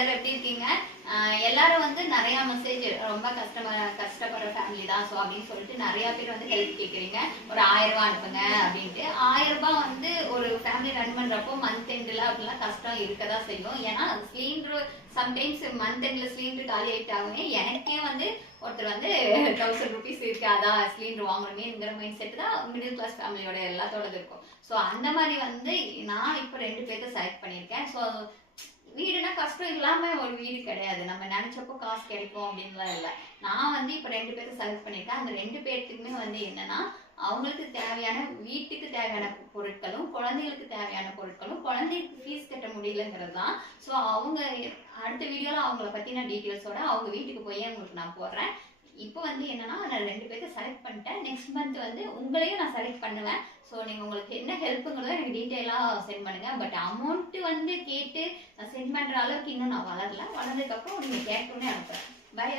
எல்லாரும் எப்படி இருக்கீங்க? எல்லாரும் வந்து நிறைய மெசேஜ் ரொம்ப கஷ்டப்படுற ஃபேமிலி தான் ஸோ அப்படின்னு சொல்லிட்டு நிறைய பேர் வந்து ஹெல்ப் கேட்குறீங்க. ஒரு 1000 ரூபாய் அனுப்புங்க அப்படின்ட்டு. 1000 ரூபாய் வந்து ஒரு ஃபேமிலி ரன் பண்றப்போ மந்த் எண்டில் அப்படிலாம் கஷ்டம் இருக்கதான் செய்யும். ஏன்னா சிலிண்டர் சம்டைம்ஸ் மந்த் எண்ட்ல சிலிண்டர் காலி ஆகிட்டாலுமே எனக்கே வந்து ஒருத்தர் வந்து 1000 ருபீஸ் இருக்காதா சிலிண்டர் வாங்கணுமேங்கிற மைண்ட் செட் தான் மிடில் கிளாஸ் ஃபேமிலியோட எல்லாத்தோடது இருக்கும். ஸோ அந்த மாதிரி வந்து நான் இப்போ 2 பேர்த்த செலக்ட் பண்ணியிருக்கேன். ஸோ வீடுனா கஷ்டம் இல்லாம ஒரு வீடு கிடையாது. நம்ம நினைச்சப்போ காசு கிடைக்கும் அப்படின்லாம் இல்லை. நான் வந்து இப்போ 2 பேர்த்த செலக்ட் பண்ணியிருக்கேன். அந்த 2 பேர்த்துக்குமே வந்து என்னன்னா அவங்களுக்கு தேவையான வீட்டுக்கு தேவையான பொருட்களும் குழந்தைகளுக்கு தேவையான பொருட்களும் குழந்தைக்கு ஃபீஸ் கட்ட முடியலங்கிறது தான். ஸோ அவங்க அடுத்த வீடியோல அவங்கள பத்தின டீட்டெயில்ஸோட அவங்க வீட்டுக்கு போய் உங்களுக்கு நான் போடுறேன். இப்போ வந்து என்னன்னா நான் 2 பேர்த்த செலக்ட் பண்ணிட்டேன். நெக்ஸ்ட் மந்த் வந்து உங்களையும் நான் செலக்ட் பண்ணுவேன். ஸோ நீங்கள் உங்களுக்கு என்ன ஹெல்ப்புங்கிறத எனக்கு டீட்டெயிலாக சென்ட் பண்ணுங்க. பட் அமௌண்ட்டு வந்து கேட்டு நான் சென்ட் பண்ணுற அளவுக்கு இன்னும் நான் வளரல. வளர்ந்ததுக்கப்புறம் நீங்கள் கேட்கணுன்னே அனுப்புகிறேன். பை.